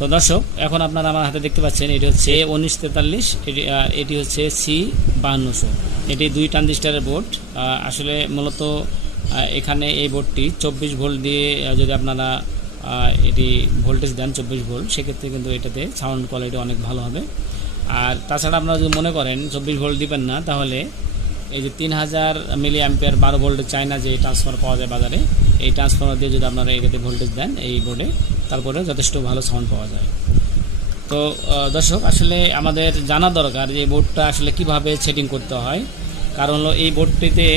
তো দর্শক এখন আপনারা আমার হাতে দেখতে পাচ্ছেন এটি হচ্ছে A1943, এটি হচ্ছে C5200। এটি 2 ট্রানজিস্টরের বোর্ড। আসলে মূলত এখানে এই বোর্ডটি 24 ভোল্ট দিয়ে যদি আপনারা এটি ভোল্টেজ দেন 24 ভোল্ট, সেক্ষেত্রে কিন্তু এটাতে সাউন্ড কোয়ালিটি অনেক ভালো হবে। আর তাছাড়া আপনারা যদি মনে করেন 24 ভোল্ট দিবেন না, তাহলে এই যে 3000 মিলি অ্যাম্পিয়ার 12 ভোল্টের চায়না যে ট্রান্সফর্মার পাওয়া যায় বাজারে, এই ট্রান্সফর্মার দিয়ে যদি আপনারা এটাতে ভোল্টেজ দেন এই বোর্ডে, তারপরে যথেষ্ট ভালো সাউন্ড পাওয়া যায়। তো দর্শক আসলে আমাদের জানা দরকার যে বোর্ডটা আসলে কিভাবে সেটিং করতে হয়। কারণ হলো এই বোর্ডটিতে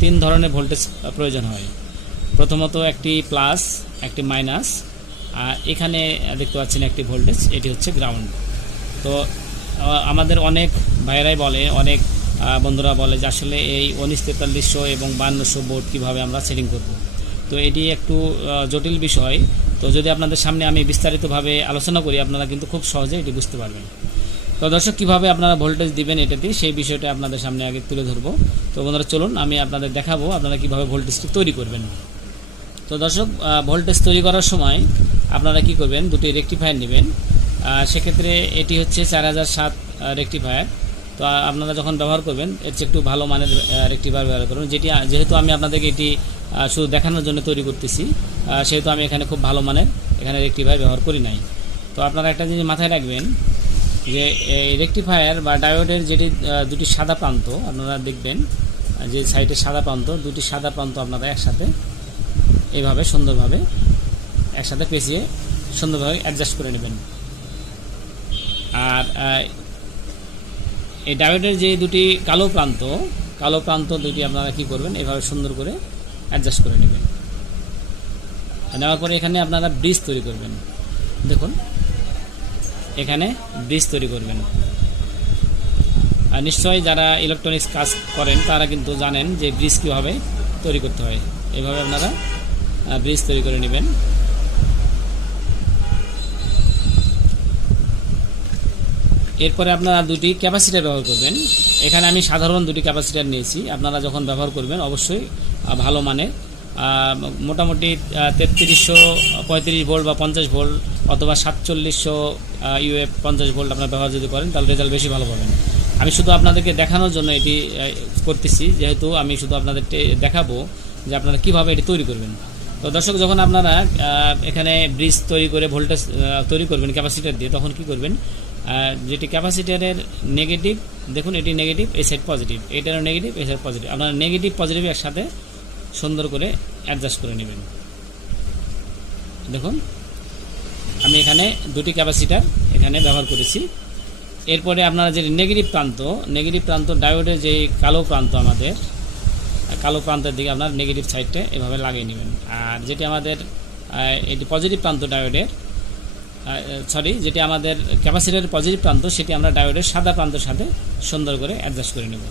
3 ধরনের ভোল্টেজ প্রয়োজন হয়। প্রথমত একটি প্লাস, একটি মাইনাস, আর এখানে দেখতে পাচ্ছেন একটি ভোল্টেজ, এটি হচ্ছে গ্রাউন্ড। তো আমাদের অনেক ভাইয়েরাই বলে, অনেক বন্ধুরা বলে যে আসলে এই 194300 এবং 5200 বোর্ড কীভাবে আমরা সেটিং করব। তো এটি একটু জটিল বিষয়। তো যদি আপনাদের সামনে আমি বিস্তারিতভাবে আলোচনা করি, আপনারা কিন্তু খুব সহজে এটি বুঝতে পারবেন। তো দর্শক কীভাবে আপনারা ভোল্টেজ দিবেন এটাতে, সেই বিষয়টা আপনাদের সামনে আগে তুলে ধরবো। তো বন্ধুরা চলুন আমি আপনাদের দেখাবো আপনারা কীভাবে ভোল্টেজটি তৈরি করবেন। তো দর্শক ভোল্টেজ তৈরি করার সময় আপনারা কি করবেন, দুটি রেকটিফায়ার নেবেন। সেক্ষেত্রে এটি হচ্ছে 4007 রেকটিফায়ার। তো আপনারা যখন ব্যবহার করবেন এর চেয়ে একটু ভালো মানের রেকটিফায়ার ব্যবহার করবেন। যেহেতু আমি আপনাদেরকে এটি শুধু দেখানোর জন্য তৈরি করতেছি, সেহেতু আমি এখানে খুব ভালো মানের এখানে রেকটিফায়ার ব্যবহার করি নাই। তো আপনারা একটা জিনিস মাথায় রাখবেন যে এই রেকটিফায়ার বা ডায়োডের যেটি দুটি সাদা প্রান্ত আপনারা দেখবেন, যে সাইডে সাদা প্রান্ত, দুটি সাদা প্রান্ত আপনারা একসাথে এইভাবে সুন্দরভাবে একসাথে পেঁচিয়ে সুন্দরভাবে অ্যাডজাস্ট করে নেবেন। আর এই ডায়োডের যে দুটি কালো প্রান্ত দুটি আপনারা কি করবেন, এভাবে সুন্দর করে অ্যাডজাস্ট করে নেবেন। নেওয়ার পরে এখানে আপনারা ব্রিজ তৈরি করবেন। দেখুন এখানে ব্রিজ তৈরি করবেন। আর নিশ্চয়ই যারা ইলেকট্রনিক্স কাজ করেন তারা কিন্তু জানেন যে ব্রিজ কীভাবে তৈরি করতে হয়। এভাবে আপনারা ব্রিজ তৈরি করে নেবেন। এরপরে আপনারা দুটি ক্যাপাসিটার ব্যবহার করবেন। এখানে আমি সাধারণ দুটি ক্যাপাসিটার নিয়েছি। আপনারা যখন ব্যবহার করবেন অবশ্যই ভালো মানের, মোটামুটি 3335 ভোল্ট বা 50 ভোল্ট অথবা 4700 UF 50 ভোল্ট আপনারা ব্যবহার যদি করেন তাহলে রেজাল্ট বেশি ভালো পাবেন। আমি শুধু আপনাদেরকে দেখানোর জন্য এটি করতেছি, যেহেতু আমি শুধু আপনাদের দেখাবো যে আপনারা কীভাবে এটি তৈরি করবেন। তো দর্শক যখন আপনারা এখানে ব্রিজ তৈরি করে ভোল্টেজ তৈরি করবেন ক্যাপাসিটার দিয়ে, তখন কি করবেন, যেটি ক্যাপাসিটারের নেগেটিভ, দেখুন এটি নেগেটিভ, এই সাইড পজিটিভ, এটারও নেগেটিভ, এই সাইড পজিটিভ, আপনারা নেগেটিভ পজিটিভ একসাথে সুন্দর করে অ্যাডজাস্ট করে নেবেন। দেখুন আমি এখানে দুটি ক্যাপাসিটার এখানে ব্যবহার করেছি। এরপরে আপনারা যে নেগেটিভ প্রান্ত ডায়োডের যে কালো প্রান্ত, আমাদের কালো প্রান্তের দিকে আপনার নেগেটিভ সাইডটা এভাবে লাগিয়ে নেবেন। আর যেটি আমাদের এটি পজিটিভ প্রান্ত ডায়োডের, যেটি আমাদের ক্যাপাসিটারের পজিটিভ প্রান্ত, সেটি আমরা ডায়োডের সাদা প্রান্তের সাথে সুন্দর করে অ্যাডজাস্ট করে নেব।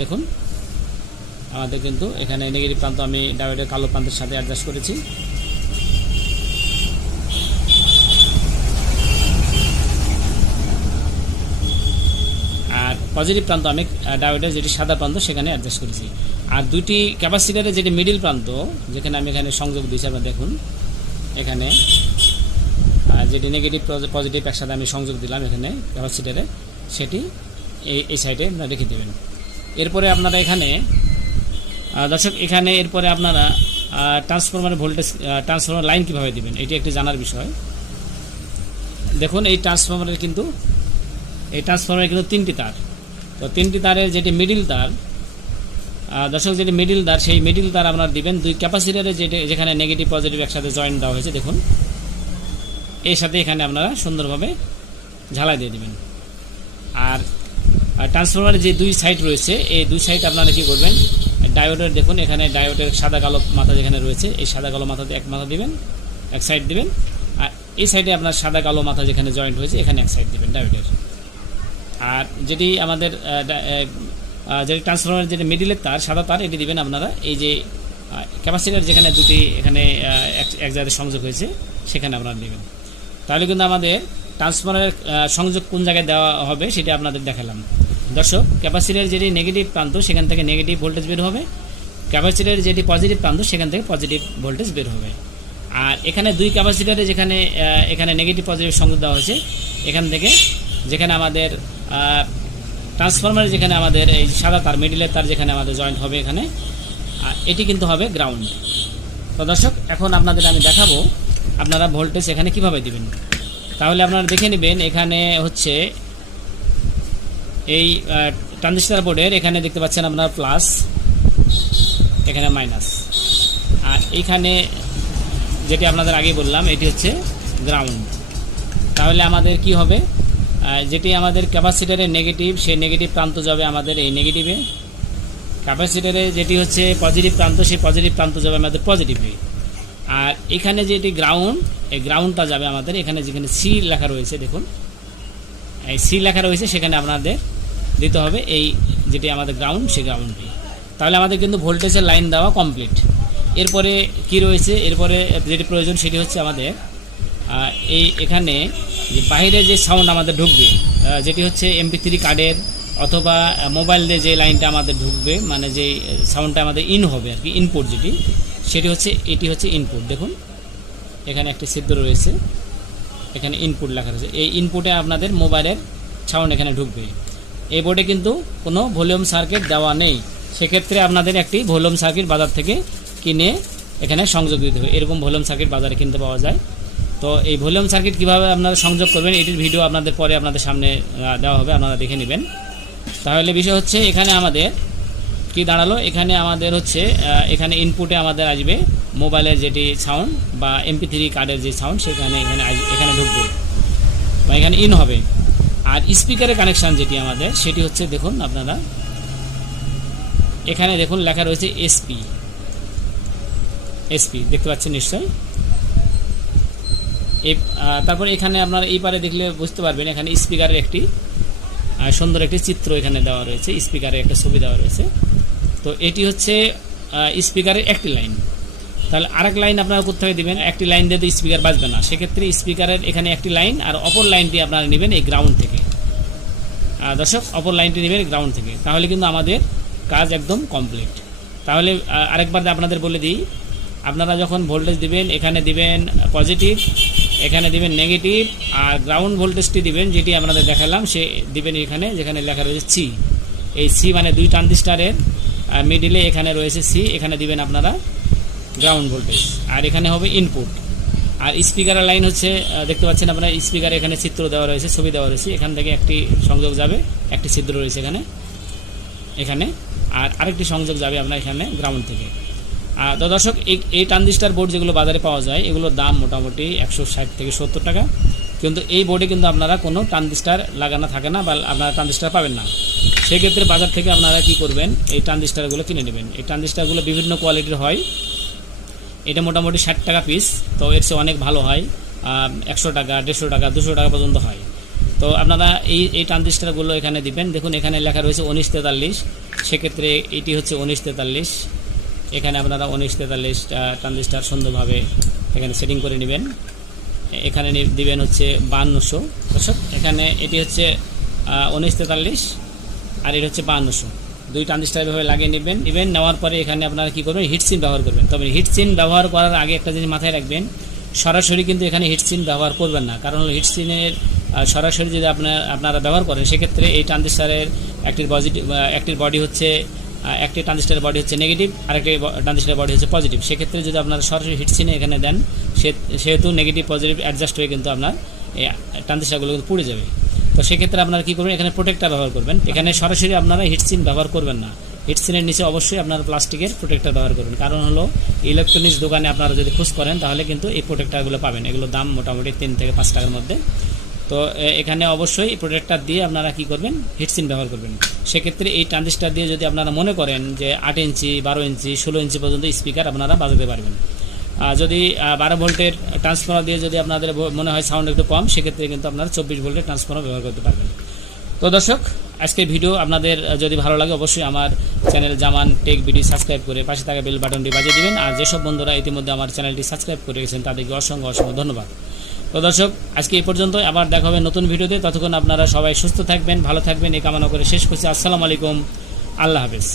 দেখুন আমাদের কিন্তু এখানে নেগেটিভ প্রান্ত আমি ডায়োডের কালো প্রান্তের সাথে অ্যাডজাস্ট করেছি। আর পজিটিভ প্রান্ত আমি ডায়োডের যেটি সাদা প্রান্ত সেখানে অ্যাডজাস্ট করেছি। আর দুটি ক্যাপাসিটারের যেটি মিডিল প্রান্ত, যেখানে আমি এখানে সংযোগ দিয়েছি, আপনারা দেখুন এখানে যেটি নেগেটিভ পজিটিভ একসাথে আমি সংযোগ দিলাম এখানে ক্যাপাসিটারে, সেটি এই সাইডে আপনারা রেখে দেবেন। এরপরে আপনারা এখানে দর্শক এরপরে আপনারা ট্রান্সফরমারের ভোল্টেজ ট্রান্সফরমার লাইন কীভাবে দেবেন, এটি একটি জানার বিষয়। দেখুন এই ট্রান্সফরমারের কিন্তু 3টি তার। তো 3টি তারের যেটি মিডিল তার, দর্শক যেটি মিডিল তার, সেই মিডিল তার আপনারা দিবেন দুই ক্যাপাসিটারে, যেখানে নেগেটিভ পজিটিভ একসাথে জয়েন্ট দেওয়া হয়েছে, দেখুন এর সাথে এখানে আপনারা সুন্দরভাবে ঝালাই দিয়ে দেবেন। আর ট্রান্সফরমারের যে দুই সাইড রয়েছে, এই দুই সাইড আপনারা কী করবেন, ডায়োডের দেখুন এখানে ডায়োডের সাদা কালো মাথা যেখানে রয়েছে, এই সাদা কালো মাথাতে এক মাথা দিবেন, এক সাইড দিবেন। আর এই সাইডে আপনার সাদা কালো মাথা যেখানে জয়েন্ট হয়েছে এখানে এক সাইড দিবেন ডায়োডের। আর যেটি আমাদের যেটি ট্রান্সফরমারের যেটি মিডিলের তার, সাদা তার, এটি দিবেন আপনারা এই যে ক্যাপাসিটার যেখানে দুটি এখানে এক জায়গায় সংযোগ হয়েছে সেখানে আপনারা দেবেন। তাহলে কিন্তু আমাদের ট্রান্সফরমারের সংযোগ কোন জায়গায় দেওয়া হবে সেটা আপনাদের দেখালাম। দর্শক ক্যাপাসিটারের যেটি নেগেটিভ প্রান্ত সেখান থেকে নেগেটিভ ভোল্টেজ বের হবে, ক্যাপাসিটারের যেটি পজিটিভ প্রান্ত সেখান থেকে পজিটিভ ভোল্টেজ বের হবে। আর এখানে দুই ক্যাপাসিটারে যেখানে এখানে নেগেটিভ পজিটিভ সংযোগ দেওয়া হয়েছে, এখান থেকে যেখানে আমাদের ট্রান্সফরমারে যেখানে আমাদের এই সাদা তার মিডিলের তার যেখানে আমাদের জয়েন্ট হবে এখানে, আর এটি কিন্তু হবে গ্রাউন্ড। তো দর্শক এখন আপনাদের আমি দেখাবো আপনারা ভোল্টেজ এখানে কিভাবে দিবেন। তাহলে আপনারা দেখে নেবেন এখানে হচ্ছে এই ট্রানজিস্টর বোর্ডের এখানে দেখতে পাচ্ছেন আপনার প্লাস, এখানে মাইনাস, আর এইখানে যেটি আপনাদের আগে বললাম এটি হচ্ছে গ্রাউন্ড। তাহলে আমাদের কি হবে, যেটি আমাদের ক্যাপাসিটারের নেগেটিভ, সেই নেগেটিভ প্রান্ত যাবে আমাদের এই নেগেটিভে, ক্যাপাসিটারে যেটি হচ্ছে পজিটিভ প্রান্ত, সেই পজিটিভ প্রান্ত যাবে আমাদের পজিটিভে। আর এখানে যেটি গ্রাউন্ড, এই গ্রাউন্ডটা যাবে আমাদের এখানে যেখানে সি লেখা রয়েছে, দেখুন এই সি লেখা রয়েছে, সেখানে আপনাদের দিতে হবে এই যেটি আমাদের গ্রাউন্ড, সেই গ্রাউন্ডটি। তাহলে আমাদের কিন্তু ভোল্টেজের লাইন দেওয়া কমপ্লিট। এরপরে কি রয়েছে, এরপরে যেটি প্রয়োজন সেটি হচ্ছে আমাদের এই এখানে যে বাইরে যে সাউন্ড আমাদের ঢুকবে, যেটি হচ্ছে MP3 কার্ডের অথবা মোবাইলে যে লাইনটা আমাদের ঢুকবে, মানে যে সাউন্ডটা আমাদের ইন হবে আর কি, ইনপুট যেটি, সেটি হচ্ছে এটি হচ্ছে ইনপুট। দেখুন এখানে একটি ছিদ্র রয়েছে, এখানে ইনপুট লেখা রয়েছে, এই ইনপুটে আপনাদের মোবাইলের সাউন্ড এখানে ঢুকবে। এই বোর্ডে কিন্তু কোনো ভলিউম সার্কিট দেওয়া নেই, সেক্ষেত্রে আপনাদের একটি ভলিউম সার্কিট বাজার থেকে কিনে এখানে সংযোগ দিতে হবে। এরকম ভলিউম সার্কিট বাজারে কিনতে পাওয়া যায়। তো এই ভলিউম সার্কিট কীভাবে আপনারা সংযোগ করবেন এটির ভিডিও আপনাদের পরে আপনাদের সামনে দেওয়া হবে, আপনারা দেখে নেবেন। তাহলে বিষয় হচ্ছে এখানে আমাদের কি দাঁড়ালো, এখানে আমাদের হচ্ছে এখানে ইনপুটে আমাদের আসবে মোবাইলের যেটি সাউন্ড বা MP3 কার্ডের যে সাউন্ড, সেখানে এখানে ঢুকবে বা এখানে ইন হবে। আর স্পিকারের কানেকশান যেটি আমাদের সেটি হচ্ছে দেখুন আপনারা এখানে দেখুন লেখা রয়েছে SP দেখতে পাচ্ছেন নিশ্চয়ই। তারপর এখানে আপনারা এই পারে দেখলে বুঝতে পারবেন এখানে স্পিকারের একটি সুন্দর একটি চিত্র এখানে দেওয়া রয়েছে, স্পিকারের একটা ছবি দেওয়া রয়েছে। তো এটি হচ্ছে স্পিকারের একটি লাইন। তাহলে আরেক লাইন আপনারা কোথায় দিবেন, একটি লাইন দিয়ে তো স্পিকার বাজবে না, সেক্ষেত্রে স্পিকারের এখানে একটি লাইন আর অপর লাইনটি আপনারা নেবেন এই গ্রাউন্ড থেকে। দর্শক অপর লাইনটি নেবেন গ্রাউন্ড থেকে, তাহলে কিন্তু আমাদের কাজ একদম কমপ্লিট। তাহলে আরেকবার আপনাদের বলে দিই, আপনারা যখন ভোল্টেজ দিবেন এখানে দিবেন পজিটিভ, এখানে দিবেন নেগেটিভ, আর গ্রাউন্ড ভোল্টেজটি দিবেন যেটি আপনাদের দেখালাম সে দিবেন এখানে যেখানে লেখা রয়েছে সি। এই সি মানে দুই ট্রানজিস্টারের মিডিলে এখানে রয়েছে সি, এখানে দিবেন আপনারা গ্রাউন্ড ভোল্টেজ, আর এখানে হবে ইনপুট। আর স্পিকারের লাইন হচ্ছে দেখতে পাচ্ছেন আপনারা স্পিকারে এখানে চিত্র দেওয়া রয়েছে, ছবি দেওয়া রয়েছে, এখান থেকে একটি সংযোগ যাবে, একটি ছিদ্র রয়েছে এখানে, আর আরেকটি সংযোগ যাবে আপনার এখানে গ্রাউন্ড থেকে। তো দর্শক এই ট্রানজিস্টার বোর্ড যেগুলো বাজারে পাওয়া যায় এগুলোর দাম মোটামুটি 160 থেকে 70 টাকা, কিন্তু এই বোর্ডে কিন্তু আপনারা কোনো ট্রানজিস্টার লাগানো থাকে না বা আপনারা ট্রানজিস্টার পাবেন না। সেক্ষেত্রে বাজার থেকে আপনারা কি করবেন, এই ট্রানজিস্টারগুলো কিনে নেবেন। এই ট্রানজিস্টারগুলো বিভিন্ন কোয়ালিটির হয়, এটা মোটামুটি 60 টাকা পিস, তো এর চেয়ে অনেক ভালো হয়, 100 টাকা, 150 টাকা, 200 টাকা পর্যন্ত হয়। তো আপনারা এই ট্রানজিস্টারগুলো এখানে দিবেন। দেখুন এখানে লেখা রয়েছে 1943, সেক্ষেত্রে এটি হচ্ছে 1943, এখানে আপনারা 1943 ট্রানজিস্টার সুন্দরভাবে এখানে সেটিং করে নেবেন। এখানে দিবেন হচ্ছে 5200। দর্শক এখানে এটি হচ্ছে 1943 আর এটা হচ্ছে 5200, দুই ট্রানজিস্টার এভাবে লাগিয়ে নেবেন। নেওয়ার পরে এখানে আপনারা কী করবেন, হিটসিন ব্যবহার করবেন। তবে হিটসিন ব্যবহার করার আগে একটা জিনিস মাথায় রাখবেন, সরাসরি কিন্তু এখানে হিটসিন ব্যবহার করবেন না, কারণ হিটসিনের সরাসরি যদি আপনারা ব্যবহার করেন সেক্ষেত্রে এই ট্রানজিস্টারের একটির বডি হচ্ছে একটি ট্রানজিস্টারের বডি হচ্ছে নেগেটিভ, আরেকটি ট্রানজিস্টারের বডি হচ্ছে পজিটিভ। সেক্ষেত্রে যদি আপনারা সরাসরি হিটসিনে এখানে দেন সেহেতু নেগেটিভ পজিটিভ অ্যাডজাস্ট হয়ে কিন্তু আপনার এই ট্রানজিস্টারগুলো কিন্তু পুড়ে যাবে। তো সেক্ষেত্রে আপনারা কী করবেন, এখানে প্রোটেক্টার ব্যবহার করবেন। এখানে সরাসরি আপনারা হিটসিন ব্যবহার করবেন না, হিটসিনের নিচে অবশ্যই আপনারা প্লাস্টিকের প্রোটেক্টার ব্যবহার করবেন। কারণ হলো ইলেকট্রনিক্স দোকানে আপনারা যদি খোঁজ করেন তাহলে কিন্তু এই প্রোটেক্টারগুলো পাবেন, এগুলোর দাম মোটামুটি 3 থেকে 5 টাকার মধ্যে। তো এখানে অবশ্যই প্রোটেক্টার দিয়ে আপনারা কি করবেন, হিটসিন ব্যবহার করবেন। সেক্ষেত্রে এই ট্রানজিস্টার দিয়ে যদি আপনারা মনে করেন যে 8 ইঞ্চি, 12 ইঞ্চি, 16 ইঞ্চি পর্যন্ত স্পিকার আপনারা বাজাতে পারবেন। যদি 12 ভোল্টের ট্রান্সফর্মার দিয়ে যদি আপনাদের মনে হয় সাউন্ড একটু কম, সেক্ষেত্রে কিন্তু আপনারা 24 ভোল্টের ট্রান্সফর্মার ব্যবহার করতে পারবেন। তো দর্শক আজকের ভিডিও আপনাদের যদি ভালো লাগে অবশ্যই আমার চ্যানেল জামান টেক ভিডিও সাবস্ক্রাইব করে পাশে থাকা বেল বাটনটি বাজিয়ে দিবেন। আর যেসব বন্ধুরা ইতিমধ্যে আমার চ্যানেলটি সাবস্ক্রাইব করে গেছেন তাদেরকে অসংখ্য ধন্যবাদ। তো দর্শক আজকে এই পর্যন্ত, আবার দেখা হবে নতুন ভিডিওতে। ততক্ষণ আপনারা সবাই সুস্থ থাকবেন, ভালো থাকবেন এই কামনা করে শেষ করছি। আসসালামু আলাইকুম, আল্লাহ হাফেজ।